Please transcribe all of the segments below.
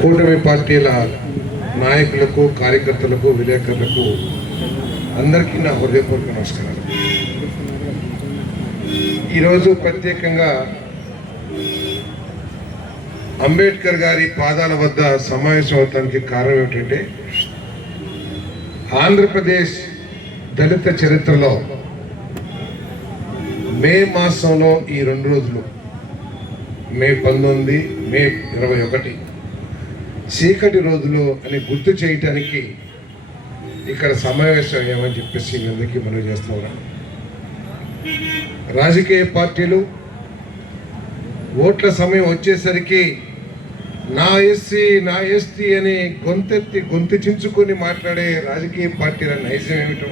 కూటమి పార్టీల నాయకులకు, కార్యకర్తలకు, విలేకరులకు అందరికీ నా హృదయపూర్వక నమస్కారాలు. ఈరోజు ప్రత్యేకంగా అంబేద్కర్ గారి పాదాల వద్ద సమావేశం అవడానికి కారణం ఏమిటంటే, ఆంధ్రప్రదేశ్ దళిత చరిత్రలో మే మాసంలో ఈ 2 రోజులు, మే 19, మే 21 చీకటి రోజులు అని గుర్తు చేయటానికి ఇక్కడ సమావేశం అయ్యామని చెప్పేసి అందరికీ మనం చేస్తూ ఉన్నాం. రాజకీయ పార్టీలు ఓట్ల సమయం వచ్చేసరికి నా ఎస్సీ, నా ఎస్టీ అని గొంతు చించుకొని మాట్లాడే రాజకీయ పార్టీల నైజం ఏమిటో,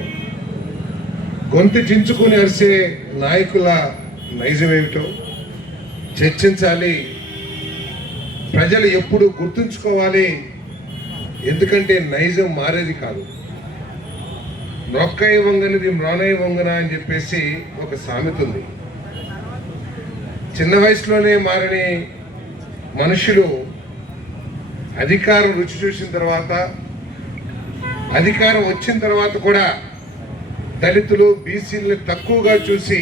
గొంతు చించుకొని అరిసే నాయకుల నైజం ఏమిటో చర్చించాలి. ప్రజలు ఎప్పుడు గుర్తుంచుకోవాలి. ఎందుకంటే నైజం మారేది కాదు. నొక్కై వంగనిది మ్రోనై వంగన అని చెప్పేసి ఒక సామెత ఉంది. చిన్న వయసులోనే మారని మనుషులు అధికారం రుచి చూసిన తర్వాత, అధికారం వచ్చిన తర్వాత కూడా దళితులు, బీసీలని తక్కువగా చూసి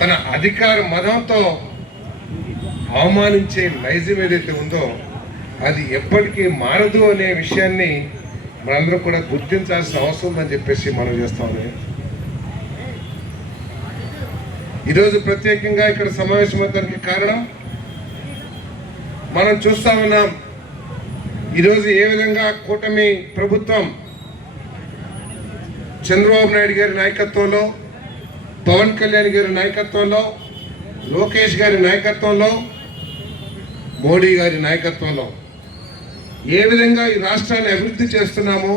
తన అధికార మదంతో అవమానించే నైజం ఏదైతే ఉందో అది ఎప్పటికీ మారదు అనే విషయాన్ని మనందరూ కూడా గుర్తించాల్సిన అవసరం ఉందని చెప్పేసి మనం చేస్తాము. ఈరోజు ప్రత్యేకంగా ఇక్కడ సమావేశమవడానికి కారణం, మనం చూస్తా ఉన్నాం ఈరోజు ఏ విధంగా కూటమి ప్రభుత్వం చంద్రబాబు నాయుడు గారి నాయకత్వంలో, పవన్ కళ్యాణ్ గారి నాయకత్వంలో, లోకేష్ గారి నాయకత్వంలో, మోడీ గారి నాయకత్వంలో ఏ విధంగా ఈ రాష్ట్రాన్ని అభివృద్ధి చేస్తున్నామో,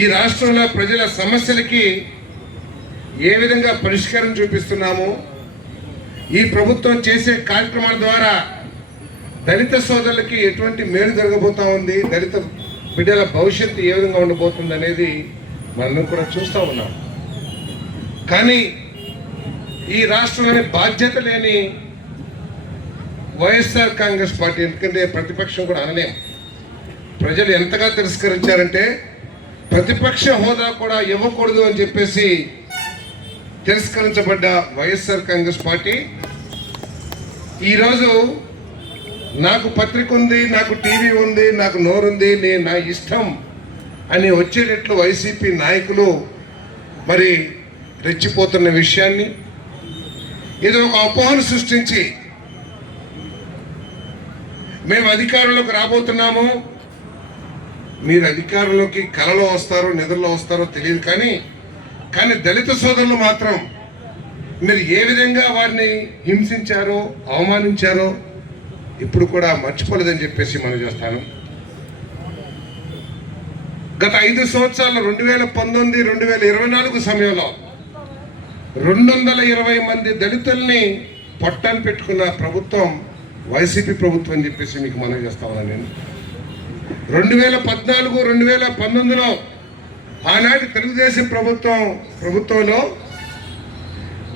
ఈ రాష్ట్రంలో ప్రజల సమస్యలకి ఏ విధంగా పరిష్కారం చూపిస్తున్నామో, ఈ ప్రభుత్వం చేసే కార్యక్రమాల ద్వారా దళిత సోదరులకి ఎటువంటి మేలు జరగబోతా ఉంది, దళిత బిడ్డల భవిష్యత్తు ఏ విధంగా ఉండబోతుంది అనేది మనం కూడా చూస్తూ ఉన్నాం. కానీ ఈ రాష్ట్రంలోని బాధ్యత లేని వైఎస్ఆర్ కాంగ్రెస్ పార్టీ, ఎందుకంటే ప్రతిపక్షం కూడా అనలేం, ప్రజలు ఎంతగా తిరస్కరించారంటే ప్రతిపక్ష హోదా కూడా ఇవ్వకూడదు అని చెప్పేసి తిరస్కరించబడ్డ వైఎస్ఆర్ కాంగ్రెస్ పార్టీ ఈరోజు నాకు పత్రిక ఉంది, నాకు టీవీ ఉంది, నాకు నోరుంది, నేను నా ఇష్టం అని వచ్చేటట్లు వైసీపీ నాయకులు మరి రెచ్చిపోతున్న విషయాన్ని, ఇది ఒక అపోహను సృష్టించి మేము అధికారంలోకి రాబోతున్నాము, మీరు అధికారంలోకి కలలో వస్తారో నిద్రలో వస్తారో తెలియదు, కానీ దళిత సోదరులు మాత్రం మీరు ఏ విధంగా వారిని హింసించారో, అవమానించారో ఇప్పుడు కూడా మర్చిపోలేదని చెప్పేసి మనం చేస్తాను. గత 5 సంవత్సరాలు 2019, 2024 సమయంలో 220 మంది దళితుల్ని పొట్టని పెట్టుకున్న ప్రభుత్వం వైసీపీ ప్రభుత్వం అని చెప్పేసి మీకు మనం చేస్తా ఉన్నాను. నేను 2014, 2019లో ఆనాటి తెలుగుదేశం ప్రభుత్వంలో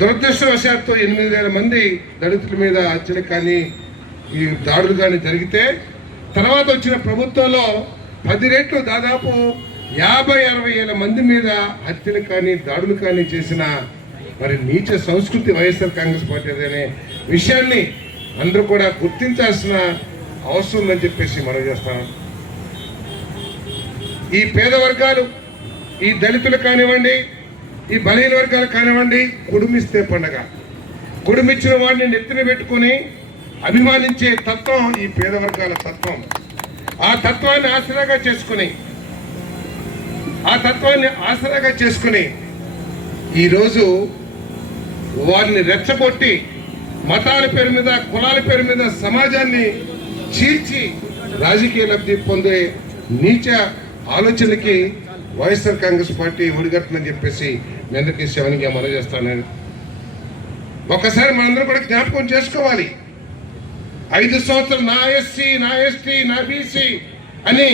దురదృష్టవశాత్తు 8,000 మంది దళితుల మీద హత్యలు కానీ ఈ దాడులు కానీ జరిగితే, తర్వాత వచ్చిన ప్రభుత్వంలో 10 రెట్లు దాదాపు 50-60 వేల మంది మీద హత్యలు కానీ దాడులు కానీ చేసిన మరి నీచ సంస్కృతి వైఎస్ఆర్ కాంగ్రెస్ పార్టీ అనే విషయాన్ని అందరూ కూడా గుర్తించాల్సిన అవసరం ఉందని చెప్పేసి మనం చేస్తాం. ఈ పేద వర్గాలు, ఈ దళితులు కానివ్వండి, ఈ బలహీన వర్గాలు కానివ్వండి, కుడుమిస్తే పండగ, కుడుమిచ్చిన వాడిని నెత్తిన పెట్టుకుని అభిమానించే తత్వం ఈ పేద వర్గాల తత్వం. ఆ తత్వాన్ని ఆసరాగా చేసుకుని ఈరోజు వారిని రెచ్చగొట్టి మతాల పేరు మీద, కులాల పేరు మీద సమాజాన్ని చీల్చి రాజకీయ లబ్ధి పొందే నీచ ఆలోచనకి వైఎస్ఆర్ కాంగ్రెస్ పార్టీ ఒడిగట్టునని చెప్పేసి మీ అందరికీ శివనికి మనం చేస్తాను. ఒకసారి మనందరం కూడా జ్ఞాపకం చేసుకోవాలి. 5 సంవత్సరాలు నా ఎస్సీ, నా ఎస్టీ, నా బీసీ అని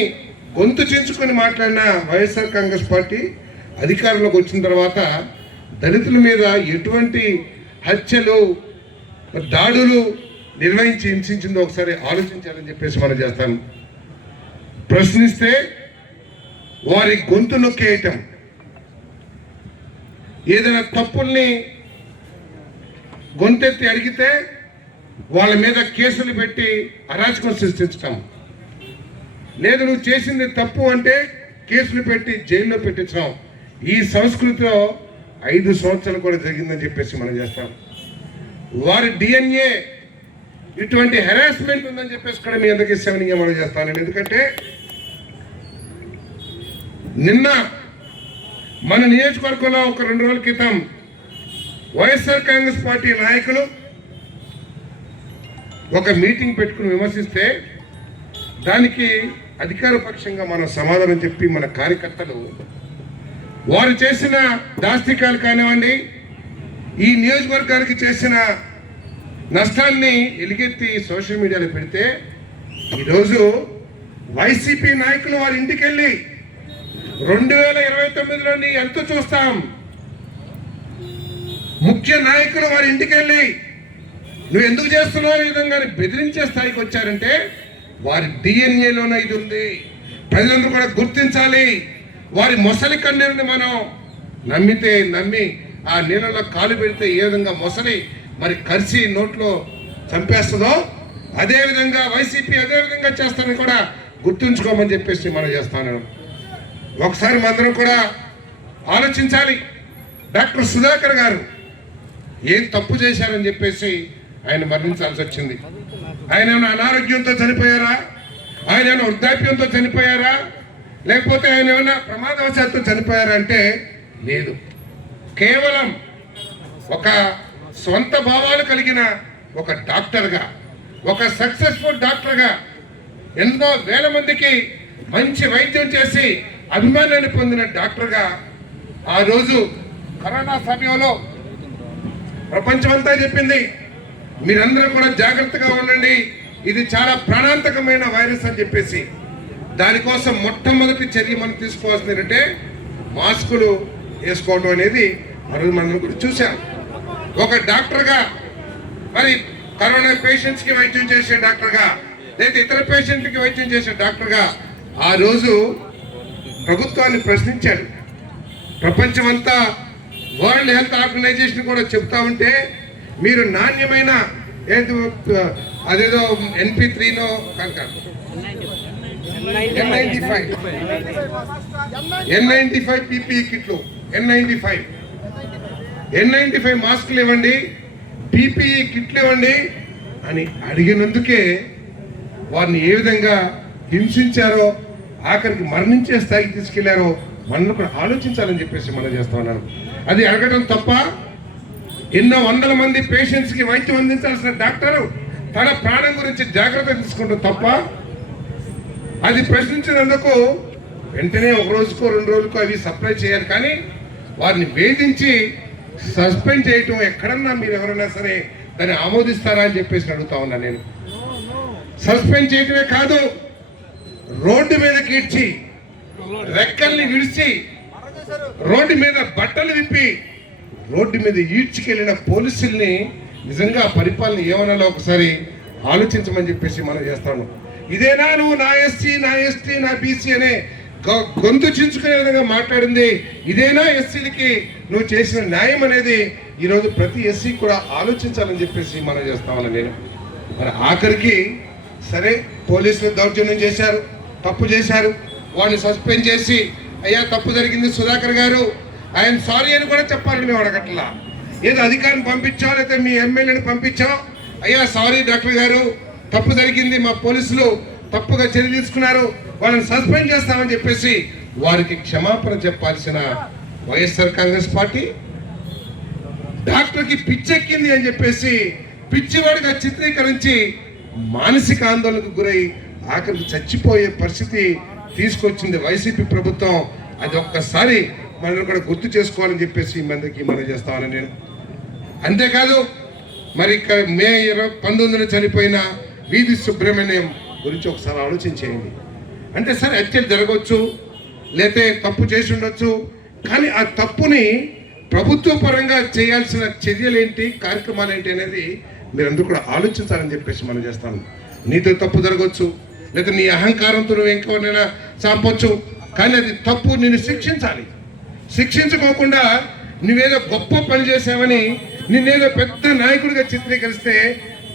గొంతు చించుకొని మాట్లాడిన వైఎస్ఆర్ కాంగ్రెస్ పార్టీ అధికారంలోకి వచ్చిన తర్వాత దళితుల మీద ఎటువంటి హత్యలు, దాడులు నిర్వహించి హింసించిందో ఒకసారి ఆలోచించాలని చెప్పేసి మనం చేస్తాను. ప్రశ్నిస్తే వారి గొంతు నొక్కేయటం, ఏదైనా తప్పుల్ని గొంతెత్తి అడిగితే వాళ్ళ మీద కేసులు పెట్టి అరాచకం సృష్టించటం, లేదు నువ్వు చేసింది తప్పు అంటే కేసులు పెట్టి జైల్లో పెట్టించడం, ఈ సంస్కృతిలో 5 సంవత్సరాలు కూడా జరిగిందని చెప్పేసి మనం చేస్తాం. వారి DNA ఇటువంటి హెరాస్మెంట్ ఉందని చెప్పేసి కూడా మీ అందరికీ సెవెనింగ్ మనం చేస్తాను. ఎందుకంటే నిన్న మన నియోజకవర్గంలో ఒక 2 రోజుల క్రితం వైఎస్ఆర్ కాంగ్రెస్ పార్టీ నాయకులు ఒక మీటింగ్ పెట్టుకుని విమర్శిస్తే దానికి అధికార పక్షంగా మనం సమాధానం చెప్పి మన కార్యకర్తలు వారు చేసిన దాస్తికాలు కానివ్వండి, ఈ నియోజకవర్గానికి చేసిన నష్టాన్ని ఎలుగెత్తి సోషల్ మీడియాలో పెడితే ఈరోజు వైసీపీ నాయకులు వారి ఇంటికి వెళ్ళి 2029లో నీ ఎంత చూస్తాం, ముఖ్య నాయకులు వారి ఇంటికి వెళ్ళి నువ్వు ఎందుకు చేస్తున్నావు ఈ విధంగా బెదిరించే స్థాయికి వచ్చారంటే వారి DNAలోనే ఇది ఉంది. ప్రజలందరూ కూడా గుర్తించాలి. వారి మొసలి కన్నీరుని మనం నమ్మి ఆ నీళ్ళలో కాలు పెడితే ఏ విధంగా మొసలి మరి కరిసి నోట్లో చంపేస్తుందో అదేవిధంగా వైసీపీ అదే విధంగా చేస్తానని కూడా గుర్తుంచుకోమని చెప్పేసి మనం చేస్తాను. ఒకసారి మనందరం కూడా ఆలోచించాలి. డాక్టర్ సుధాకర్ గారు ఏం తప్పు చేశారని చెప్పేసి ఆయన మరణించాల్సి వచ్చింది. ఆయన ఏమైనా అనారోగ్యంతో చనిపోయారా, ఆయన ఏమైనా వృద్ధాప్యంతో చనిపోయారా, లేకపోతే ఆయన ఏమైనా ప్రమాదవశాత్తు చనిపోయారా అంటే లేదు. కేవలం ఒక సొంత భావాలు కలిగిన ఒక డాక్టర్గా, ఒక సక్సెస్ఫుల్ డాక్టర్గా ఎన్నో వేల మందికి మంచి వైద్యం చేసి అభిమానాన్ని పొందిన డాక్టర్గా ఆ రోజు కరోనా సమయంలో ప్రపంచమంతా చెప్పింది మీరందరూ కూడా జాగ్రత్తగా ఉండండి, ఇది చాలా ప్రాణాంతకమైన వైరస్ అని చెప్పేసి దానికోసం మొట్టమొదటి చర్య మనం తీసుకోవాల్సింది ఏంటంటే మాస్కులు వేసుకోవడం అనేది ఆ రోజు మనం కూడా చూసాం. ఒక డాక్టర్గా మరి కరోనా పేషెంట్స్కి వైద్యం చేసే డాక్టర్గా లేదా ఇతర పేషెంట్కి వైద్యం చేసే డాక్టర్గా ఆ రోజు ప్రభుత్వాన్ని ప్రశ్నించాడు. ప్రపంచమంతా వరల్డ్ హెల్త్ ఆర్గనైజేషన్ కూడా చెప్తా ఉంటే మీరు నాణ్యమైన అదేదో NP3నో N95 PPE కిట్లు, N95 మాస్కులు ఇవ్వండి, PPE కిట్లు ఇవ్వండి అని అడిగినందుకే వారిని ఏ విధంగా హింసించారో ఆఖరికి మరణించే స్థాయికి తీసుకెళ్లారో మనం కూడా ఆలోచించాలని చెప్పేసి మనం చేస్తా ఉన్నాను. అది అడగడం తప్ప? ఎన్నో వందల మంది పేషెంట్స్కి వైద్యం అందించాల్సిన డాక్టరు తన ప్రాణం గురించి జాగ్రత్త తీసుకుంటాం తప్ప? అది ప్రశ్నించినందుకు వెంటనే 1 రోజుకో 2 రోజులకో అవి సప్లై చేయాలి, కానీ వారిని వేధించి సస్పెండ్ చేయటం ఎక్కడన్నా మీరు ఎవరైనా సరే దాన్ని ఆమోదిస్తారా అని చెప్పేసి అడుగుతా ఉన్నా నేను. సస్పెండ్ చేయటమే కాదు, రోడ్డు మీద కీడ్చి రెక్కల్ని విడిచి రోడ్డు మీద బట్టలు విప్పి రోడ్డు మీద ఈడ్చుకెళ్ళిన పోలీసుల్ని నిజంగా పరిపాలన ఏమనాలో ఒకసారి ఆలోచించమని చెప్పేసి మనం చేస్తాను. ఇదేనా నువ్వు నా ఎస్సీ నా ఎస్టీ నా బీసీ అనే గొంతు చించుకునే విధంగా మాట్లాడింది? ఇదేనా ఎస్సీలకి నువ్వు చేసిన న్యాయం అనేది ఈరోజు ప్రతి ఎస్సీ కూడా ఆలోచించాలని చెప్పేసి మనం చేస్తామని నేను. మరి ఆఖరికి సరే పోలీసులు దౌర్జన్యం చేశారు, తప్పు చేశారు, వాళ్ళని సస్పెండ్ చేసి అయ్యా తప్పు జరిగింది సుధాకర్ గారు ఐఎమ్ సారీ అని కూడా చెప్పాలని మేము అడగట్లా. ఏదో అధికారిని పంపించావు లేకపోతే మీ ఎమ్మెల్యేని పంపించావు, అయ్యా సారీ డాక్టర్ గారు తప్పు జరిగింది, మా పోలీసులు తప్పుగా చర్య తీసుకున్నారు, వాళ్ళని సస్పెండ్ చేస్తామని చెప్పేసి వారికి క్షమాపణ చెప్పాల్సిన వైఎస్ఆర్ కాంగ్రెస్ పార్టీ డాక్టర్కి పిచ్చెక్కింది అని చెప్పేసి పిచ్చివాడిగా చిత్రీకరించి మానసిక ఆందోళనకు గురై ఆఖరికి చచ్చిపోయే పరిస్థితి తీసుకొచ్చింది వైసీపీ ప్రభుత్వం. అది ఒక్కసారి మనం కూడా గుర్తు చేసుకోవాలని చెప్పేసి మందికి మనం చేస్తామని నేను. అంతేకాదు మరి మే 19న చనిపోయిన వీధి సుబ్రహ్మణ్యం గురించి ఒకసారి ఆలోచించేయండి. అంటే సరే హత్యలు జరగవచ్చు, లేతే తప్పు చేసి ఉండొచ్చు, కానీ ఆ తప్పుని ప్రభుత్వ పరంగా చేయాల్సిన చర్యలేంటి, కార్యక్రమాలు ఏంటి అనేది మీరందరూ కూడా ఆలోచించాలని చెప్పేసి మనం చేస్తాను. నీతో తప్పు జరగవచ్చు, లేదా నీ అహంకారంతో నువ్వు ఇంకెవరినైనా చంపొచ్చు, కానీ అది తప్పు. నిన్ను శిక్షించాలి. శిక్షించుకోకుండా నువ్వేదో గొప్ప పని చేసావని నిన్నేదో పెద్ద నాయకుడిగా చిత్రీకరిస్తే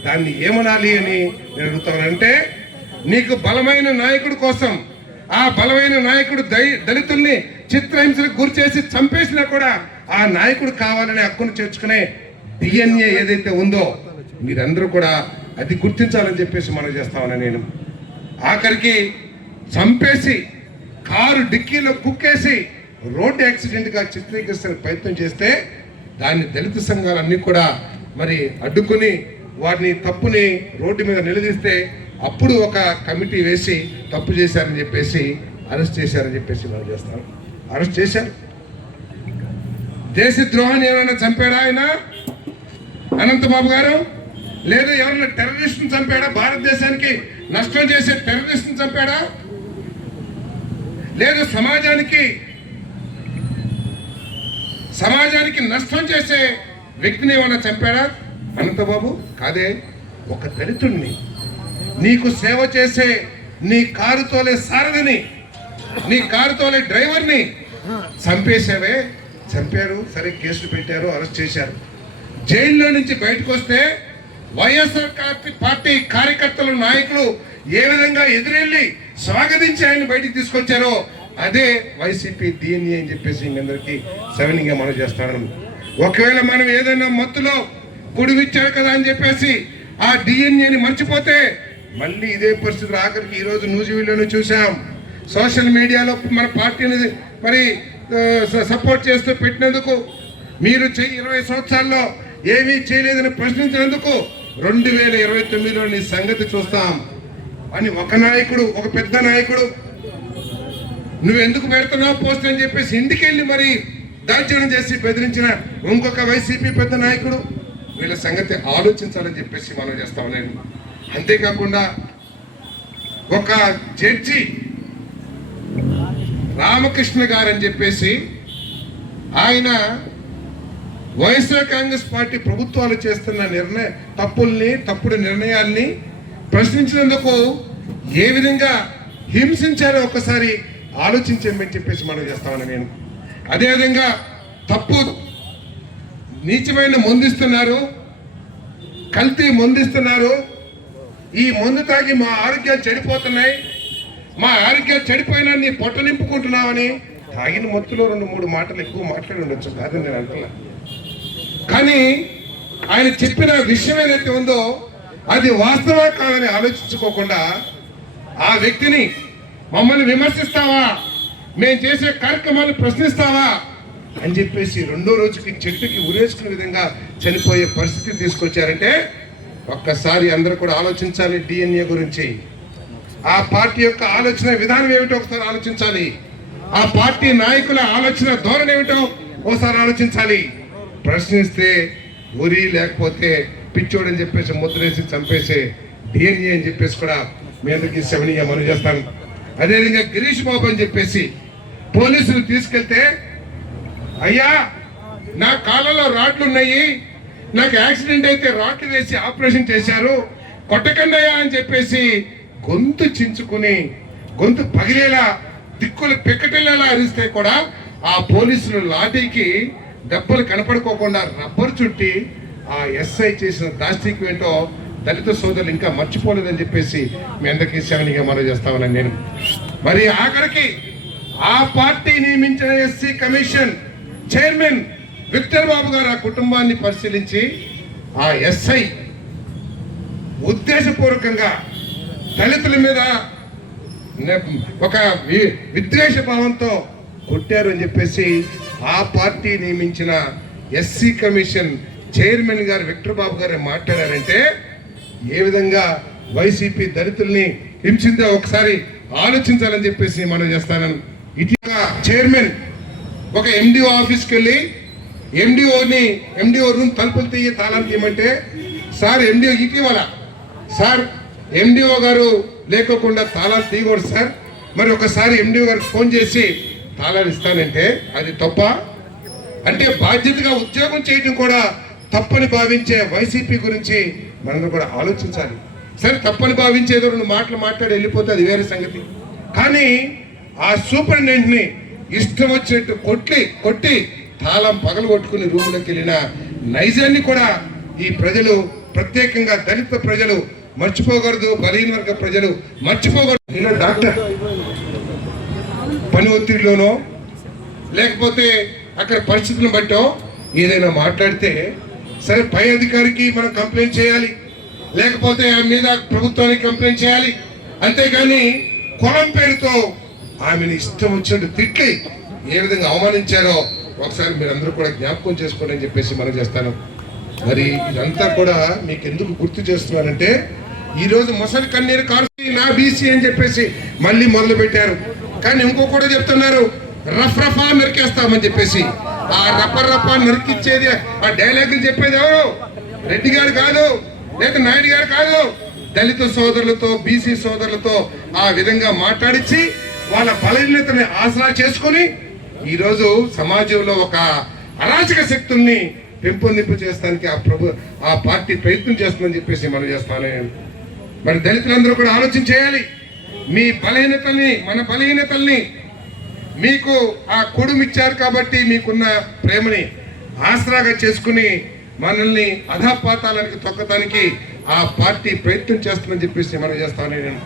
దాన్ని ఏమనాలి అని నేను అడుగుతానంటే, నీకు బలమైన నాయకుడి కోసం ఆ బలమైన నాయకుడు దళితుల్ని చిత్రహింసలకు గురి చేసి చంపేసినా కూడా ఆ నాయకుడు కావాలనే హక్కును చేర్చుకునే DNA ఏదైతే ఉందో మీరందరూ కూడా అది గుర్తించాలని చెప్పేసి మనం చేస్తామని నేను. ఆఖరికి చంపేసి కారు డిక్కీలో కుక్కేసి రోడ్డు యాక్సిడెంట్గా చిత్రీకరించే ప్రయత్నం చేస్తే దాన్ని దళిత సంఘాలన్నీ కూడా మరి అడ్డుకుని వారిని తప్పుని రోడ్డు మీద నిలదీస్తే అప్పుడు ఒక కమిటీ వేసి తప్పు చేశారని చెప్పేసి అరెస్ట్ చేశారని చెప్పేసి మనం చేస్తాం. అరెస్ట్ చేశారు. దేశద్రోహాన్ని ఏమైనా చంపాడా ఆయన అనంతబాబు గారు? లేదు ఎవరైనా టెర్రరిస్ట్ని చంపాడా? భారతదేశానికి నష్టం చేసే టెర్రరిస్ట్ని చంపాడా? లేదు సమాజానికి నష్టం చేసే వ్యక్తిని ఏమైనా చంపాడా అనంతబాబు? కాదే. ఒక దళితుడిని, నీకు సేవ చేసే నీ కారు తోలే సారథిని, నీ కారు తోలే డ్రైవర్ని చంపేశావే. చంపారు, సరే కేసులు పెట్టారు, అరెస్ట్ చేశారు. జైల్లో నుంచి బయటకు వస్తే వైఎస్ఆర్ పార్టీ కార్యకర్తలు, నాయకులు ఏ విధంగా ఎదురెళ్ళి స్వాగతించి ఆయన బయటికి తీసుకొచ్చారో అదే వైసీపీ DNA అని చెప్పేసి మీ అందరికీ సవినీయంగా మనం చేస్తాను. ఒకవేళ మనం ఏదైనా మత్తులో గుడివిచ్చారు కదా అని చెప్పేసి ఆ DNAని మర్చిపోతే మళ్ళీ ఇదే పరిస్థితులు. ఆఖరికి ఈరోజు న్యూజివీడ్లోనే చూసాం, సోషల్ మీడియాలో మన పార్టీని మరి సపోర్ట్ చేస్తూ పెట్టినందుకు, మీరు 20 సంవత్సరాల్లో ఏమీ చేయలేదని ప్రశ్నించినందుకు 2029లో నీ సంగతి చూస్తాం అని ఒక నాయకుడు, ఒక పెద్ద నాయకుడు, నువ్వు ఎందుకు పెడుతున్నావు పోస్ట్ అని చెప్పేసి ఇంటికెళ్ళి మరి దాల్చడం చేసి బెదిరించిన ఇంకొక వైసీపీ పెద్ద నాయకుడు. వీళ్ళ సంగతి ఆలోచించాలని చెప్పేసి మనం చేస్తాం. నేను అంతేకాకుండా ఒక జడ్జి రామకృష్ణ గారు అని చెప్పేసి ఆయన వైఎస్ఆర్ కాంగ్రెస్ పార్టీ ప్రభుత్వాలు చేస్తున్న తప్పుడు నిర్ణయాల్ని ప్రశ్నించినందుకు ఏ విధంగా హింసించారో ఒకసారి ఆలోచించమని చెప్పేసి మనం చేస్తామని నేను. అదేవిధంగా తప్పు నీచమైన మందిస్తున్నారు, కల్తీ మందిస్తున్నారు, ఈ మందు తాగి మా ఆరోగ్యాలు చెడిపోతున్నాయి, మా ఆరోగ్యాలు చెడిపోయినా నీ పొట్ట నింపుకుంటున్నావని తాగిన మత్తులో 2-3 మాటలు ఎక్కువ మాట్లాడి ఉండొచ్చు, కాదని నేను అంటున్నా. కానీ ఆయన చెప్పిన విషయం ఏదైతే ఉందో అది వాస్తవా కాదని ఆలోచించుకోకుండా ఆ వ్యక్తిని మమ్మల్ని విమర్శిస్తావా, మేము చేసే కార్యక్రమాలు ప్రశ్నిస్తావా అని చెప్పేసి 2వ రోజుకి చెట్టుకి ఉరేసుకునే విధంగా చనిపోయే పరిస్థితి తీసుకొచ్చారంటే ఒక్కసారి అందరూ కూడా ఆలోచించాలి. DNA గురించి ఆ పార్టీ యొక్క ఆలోచన విధానం ఏమిటో ఒకసారి ఆలోచించాలి. ఆ పార్టీ నాయకుల ఆలోచన ధోరణి ఏమిటో ఒకసారి ఆలోచించాలి. ప్రశ్నిస్తే ఉరి, లేకపోతే పిచ్చోడని చెప్పేసి ముద్రేసి చంపేసే DNA అని చెప్పేసి కూడా మీ అందరికీ శవనీయంగా మనం చేస్తాను. అదేవిధంగా గిరీష్ బాబు అని చెప్పేసి పోలీసులు తీసుకెళ్తే, అయ్యా నా కాళ్ళలో రాడ్లు ఉన్నాయి, నాకు యాక్సిడెంట్ అయితే రాడ్లు వేసి ఆపరేషన్ చేశారు, కొట్టకండయ్యా అని చెప్పేసి గొంతు చించుకుని గొంతు పగిలేలా దిక్కులు పెక్కటిల్లేలా అరిస్తే కూడా ఆ పోలీసులు లాఠీకి దెబ్బలు కనపడుకోకుండా రబ్బర్ చుట్టి ఆ SI చేసిన దాష్టికి ఏంటో దళిత సోదరులు ఇంకా మర్చిపోలేదని చెప్పేసి మీ అందరికీ శవనిగా మనం చేస్తామని నేను. మరి ఆఖరికి ఆ పార్టీ నియమించిన SC కమిషన్ చైర్మన్ విక్టర్ బాబు గారు ఆ కుటుంబాన్ని పరిశీలించి ఆ SI ఉద్దేశపూర్వకంగా దళితుల మీద ఒక విద్వేష భావంతో కొట్టారు అని చెప్పేసి ఆ పార్టీ నియమించిన SC కమిషన్ చైర్మన్ గారు విక్టర్ బాబు గారు మాట్లాడారంటే ఏ విధంగా వైసీపీ దళితుల్ని హింసిందో ఒకసారి ఆలోచించాలని చెప్పేసి మనం చేస్తానని. ఇటీవల చైర్మన్ ఒక MDO ఆఫీస్కి వెళ్ళి MDO రూమ్ తలుపులు తీయి తాళాలు తీయమంటే, సార్ MDO ఇటీవల సార్ MDO గారు లేకోకుండా తాళాలు తీయకూడదు సార్, మరి ఒకసారి MDO గారికి ఫోన్ చేసి తాళాలు ఇస్తానంటే అది తప్ప? అంటే బాధ్యతగా ఉద్యోగం చేయడం కూడా తప్పని భావించే వైసీపీ గురించి మనం కూడా ఆలోచించాలి. సరే, తప్పని భావించేదో 2 మాటలు మాట్లాడి వెళ్ళిపోతే అది వేరే సంగతి. కానీ ఆ సూపరింటెండెంట్ని ఇష్టం వచ్చినట్టు కొట్టి తాళం పగలు కొట్టుకుని రూమ్లోకి వెళ్ళిన నైజాన్ని కూడా ఈ ప్రజలు, ప్రత్యేకంగా దళిత ప్రజలు మర్చిపోకూడదు. బలహీన వర్గ ప్రజలు మర్చిపోకూడదు. ఇలా డాక్టర్ పని ఒత్తిడిలోనో లేకపోతే అక్కడ పరిస్థితులను బట్టో ఏదైనా మాట్లాడితే సరే, పై అధికారికి మనం కంప్లైంట్ చేయాలి, లేకపోతే ఆమె మీద ప్రభుత్వానికి కంప్లైంట్ చేయాలి. అంతేగాని కులం పేరుతో ఆమెను ఇష్టం వచ్చినట్టు తిట్టి ఏ విధంగా అవమానించారో ఒకసారి మీరందరూ కూడా జ్ఞాపకం చేసుకోండి అని చెప్పేసి మనం చేస్తాను. మరి ఇదంతా కూడా మీకు ఎందుకు గుర్తు చేస్తున్నానంటే, ఈరోజు మొసలి కన్నీరు కాల్చి నా బీసీ అని చెప్పేసి మళ్ళీ మొదలు పెట్టారు. కానీ ఇంకో కూడా చెప్తున్నారు, రఫా నరికేస్తామని చెప్పేసి. ఆ రఫా నరికిచ్చేది, ఆ డైలాగులు చెప్పేది ఎవరు? రెడ్డి గారు కాదు, లేక నాయుడు గారు కాదు. దళిత సోదరులతో, బీసీ సోదరులతో ఆ విధంగా మాట్లాడించి వాళ్ళ బలహీనతని ఆసరా చేసుకుని ఈరోజు సమాజంలో ఒక అరాచక శక్తుల్ని పెంపొందింపు చేస్తానికి ఆ పార్టీ ప్రయత్నం చేస్తుందని చెప్పేసి మనం చేస్తాను. మరి దళితులందరూ కూడా ఆలోచన చేయాలి. మీ బలహీనతల్ని, మన బలహీనతల్ని మీకు ఆ కొడుమిచ్చారు కాబట్టి మీకున్న ప్రేమని ఆసరాగా చేసుకుని మనల్ని అధపాతాలకి తొక్కడానికి ఆ పార్టీ ప్రయత్నం చేస్తుందని చెప్పేసి మనం చేస్తాను. నేను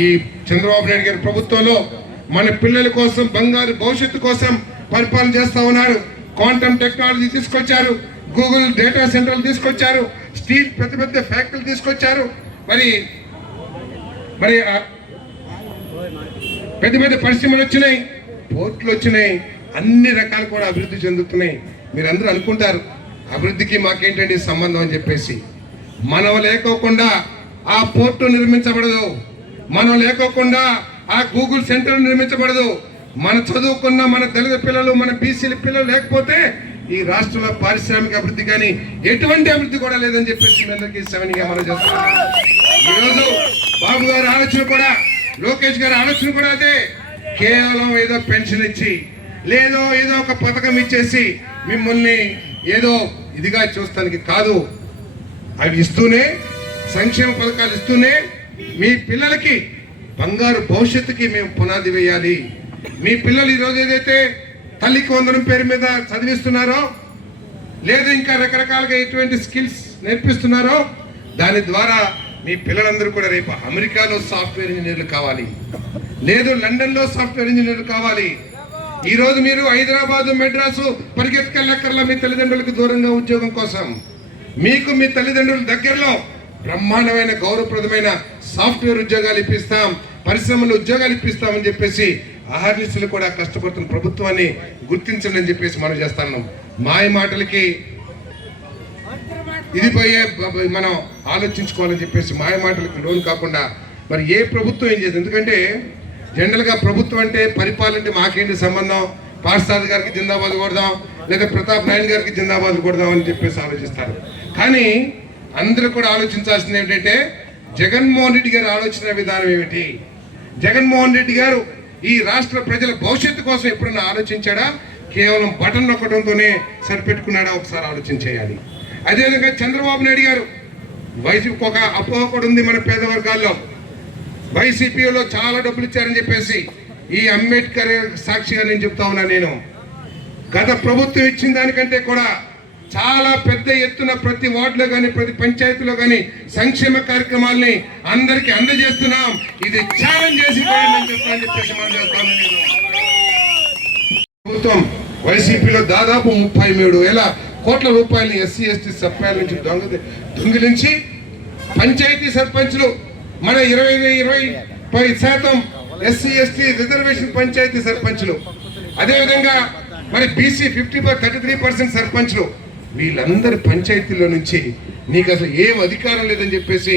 ఈ చంద్రబాబు నాయుడు గారి ప్రభుత్వంలో మన పిల్లల కోసం, బంగారు భవిష్యత్తు కోసం పరిపాలన చేస్తా ఉన్నారు. క్వాంటమ్ టెక్నాలజీ తీసుకొచ్చారు, గూగుల్ డేటా సెంటర్లు తీసుకొచ్చారు, స్టీల్ పెద్ద పెద్ద ఫ్యాక్టరీలు తీసుకొచ్చారు, మరి పెద్ద పెద్ద పరిశ్రమలు వచ్చినాయి, పోర్టులు వచ్చినాయి, అన్ని రకాలు కూడా అభివృద్ధి చెందుతున్నాయి. మీరందరూ అనుకుంటారు అభివృద్ధికి మాకేంటండి సంబంధం అని చెప్పేసి. మనం లేకోకుండా ఆ పోర్టు నిర్మించబడదు, మనం లేకోకుండా ఆ గూగుల్ సెంటర్ నిర్మించబడదు. మన చదువుకున్న మన దళిత పిల్లలు, మన బీసీల పిల్లలు లేకపోతే ఈ రాష్ట్రంలో పారిశ్రామిక అభివృద్ధి కానీ ఎటువంటి అభివృద్ధి కూడా లేదని చెప్పేసి మీ అందరికీ సెవెన్గా మనం చేస్తున్నాం. ఈరోజు బాబు గారి ఆలోచన కూడా, లోకేష్ గారి ఆలోచన కూడా అదే. కేవలం ఏదో పెన్షన్ ఇచ్చి, లేదో ఏదో ఒక పథకం ఇచ్చేసి మిమ్మల్ని ఏదో ఇదిగా చూస్తానికి కాదు. అవి ఇస్తూనే, సంక్షేమ పథకాలు ఇస్తూనే మీ పిల్లలకి బంగారు భవిష్యత్తుకి మేము పునాది వేయాలి. మీ పిల్లలు ఈరోజు ఏదైతే తల్లికి వందనం పేరు మీద చదివిస్తున్నారో, లేదా ఇంకా రకరకాలుగా ఎటువంటి స్కిల్స్ నేర్పిస్తున్నారో, దాని ద్వారా మీ పిల్లలందరూ కూడా రేపు అమెరికాలో సాఫ్ట్వేర్ ఇంజనీర్లు కావాలి, లేదు లండన్లో సాఫ్ట్వేర్ ఇంజనీర్లు కావాలి. ఈరోజు మీరు హైదరాబాదు, మెడ్రాసు పరిగెత్తుకెళ్ళక్కర్లా మీ తల్లిదండ్రులకు దూరంగా ఉద్యోగం కోసం. మీకు మీ తల్లిదండ్రుల దగ్గరలో బ్రహ్మాండమైన గౌరవప్రదమైన సాఫ్ట్వేర్ ఉద్యోగాలు ఇప్పిస్తాం, పరిశ్రమలో ఉద్యోగాలు ఇప్పిస్తామని చెప్పేసి ఆహర్నిశలు కూడా కష్టపడుతున్న ప్రభుత్వాన్ని గుర్తించండి అని చెప్పేసి మనం చేస్తాను. మాయ మాటలకి ఇది పోయే మనం ఆలోచించుకోవాలని చెప్పేసి మాయ మాటలకు లోన్ కాకుండా మరి ఏ ప్రభుత్వం ఏం చేస్తుంది? ఎందుకంటే జనరల్గా ప్రభుత్వం అంటే పరిపాలన అంటే మాకేంటి సంబంధం, పార్సాద్ గారికి జిందాబాద్ కొడదాం, లేదా ప్రతాప్ నారాయణ గారికి జిందాబాద్ కొడదాం అని చెప్పేసి ఆలోచిస్తారు. కానీ అందరూ కూడా ఆలోచించాల్సింది ఏమిటంటే జగన్మోహన్ రెడ్డి గారి ఆలోచన విధానం ఏమిటి? జగన్మోహన్ రెడ్డి గారు ఈ రాష్ట్ర ప్రజల భవిష్యత్తు కోసం ఎప్పుడైనా ఆలోచించాడా? కేవలం బటన్ నొక్కడంతోనే సరిపెట్టుకున్నాడా? ఒకసారి ఆలోచన చేయాలి. అదేవిధంగా చంద్రబాబు నాయుడు గారు, వైసీపీ ఒక అపోహ కూడా ఉంది మన పేద వర్గాల్లో, వైసీపీలో చాలా డబ్బులు ఇచ్చారని చెప్పేసి. ఈ అంబేద్కర్ సాక్షిగా నేను చెప్తా ఉన్నా, నేను గత ప్రభుత్వం ఇచ్చిన దానికంటే కూడా చాలా పెద్ద ఎత్తున ప్రతి వార్డులో కానీ ప్రతి పంచాయతీలో కానీ సంక్షేమ కార్యక్రమాల్ని అందరికి అందజేస్తున్నాం. ఇది ఛాలెంజ్ చేసి చెప్పేసి మనం చేస్తాను. నేను ప్రభుత్వం వైసీపీలో దాదాపు 33,000 కోట్ల రూపాయలు ఎస్సీ ఎస్టీ సభ్యుల నుంచి దొంగిలించి పంచాయతీ సర్పంచ్లు మన 20% ఎస్సీ ఎస్టీ రిజర్వేషన్ పంచాయతీ సర్పంచ్లు, అదేవిధంగా మరి బీసీ 33% సర్పంచ్లు, వీళ్ళందరి పంచాయతీల్లో నుంచి నీకు అసలు ఏం అధికారం లేదని చెప్పేసి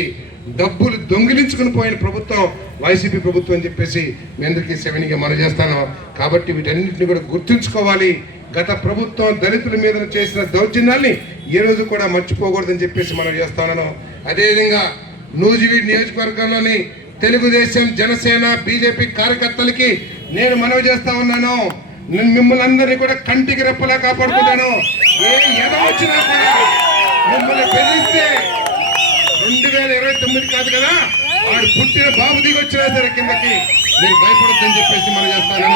డబ్బులు దొంగిలించుకుని పోయిన ప్రభుత్వం వైసీపీ ప్రభుత్వం అని చెప్పేసి మీ అందరికీ సెవెన్గా మనం చేస్తాను. కాబట్టి వీటన్నింటినీ కూడా గుర్తుంచుకోవాలి. గత ప్రభుత్వం దళితుల మీద చేసిన దౌర్జన్యాల్ని ఈ రోజు కూడా మర్చిపోకూడదని చెప్పేసి మనం చేస్తున్నాను. అదేవిధంగా నూజివీడ్ నియోజకవర్గంలోని తెలుగుదేశం, జనసేన, బీజేపీ కార్యకర్తలకి నేను మనవి చేస్తా ఉన్నాను. నేను మిమ్మల్ని అందరినీ కూడా కంటికి రెప్పలా కాపాడుకుంటాను. ఏ ఎద వచ్చినా కూడా మిమ్మల్ని బెదిరిస్తే 2029 కాదు కదా, వాడు పుట్టిన బాబు దిగి వచ్చినా సరే కిందకి మీరు భయపడొద్దని చెప్పేసి మనం చేస్తాను.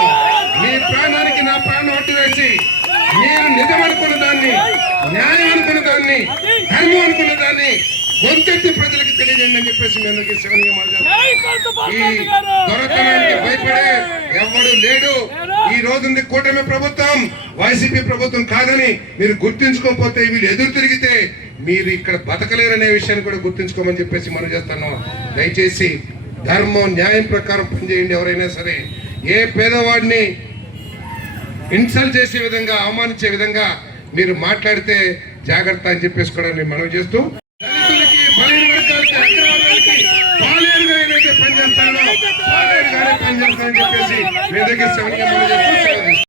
మీ ప్రాణానికి నా ప్రాణం ఒట్టు వేసి మీరు నిజం అనుకున్న దాన్ని, న్యాయం అనుకున్న దాన్ని, ధర్మం అనుకున్న దాన్ని గొంతెత్తి ప్రజలకు తెలియజేయండి అని చెప్పేసి మీ అందరికీ శివనీయ ఈ దొరతనానికి భయపడే ఎవడు లేడు. ఈ రోజుంది కూటమి ప్రభుత్వం, వైసీపీ ప్రభుత్వం కాదని మీరు గుర్తించుకోకపోతే, వీళ్ళు ఎదురు తిరిగితే మీరు ఇక్కడ బతకలేరనే విషయాన్ని కూడా గుర్తించుకోమని చెప్పేసి మనం చేస్తున్నాం. దయచేసి ధర్మం న్యాయం ప్రకారం పనిచేయండి. ఎవరైనా సరే ఏ పేదవాడిని ఇన్సల్ట్ చేసే విధంగా, అవమానించే విధంగా మీరు మాట్లాడితే జాగ్రత్త అని చెప్పేసి కూడా నేను మనవి చేస్తూ, దళితులకి, బలహీన వర్గాలకి, అగ్రవర్గాలకి పాలేరుగా ఏదైతే పనిచేస్తానో పాలేరుగానే పనిచేస్తానని చెప్పేసి మీ దగ్గర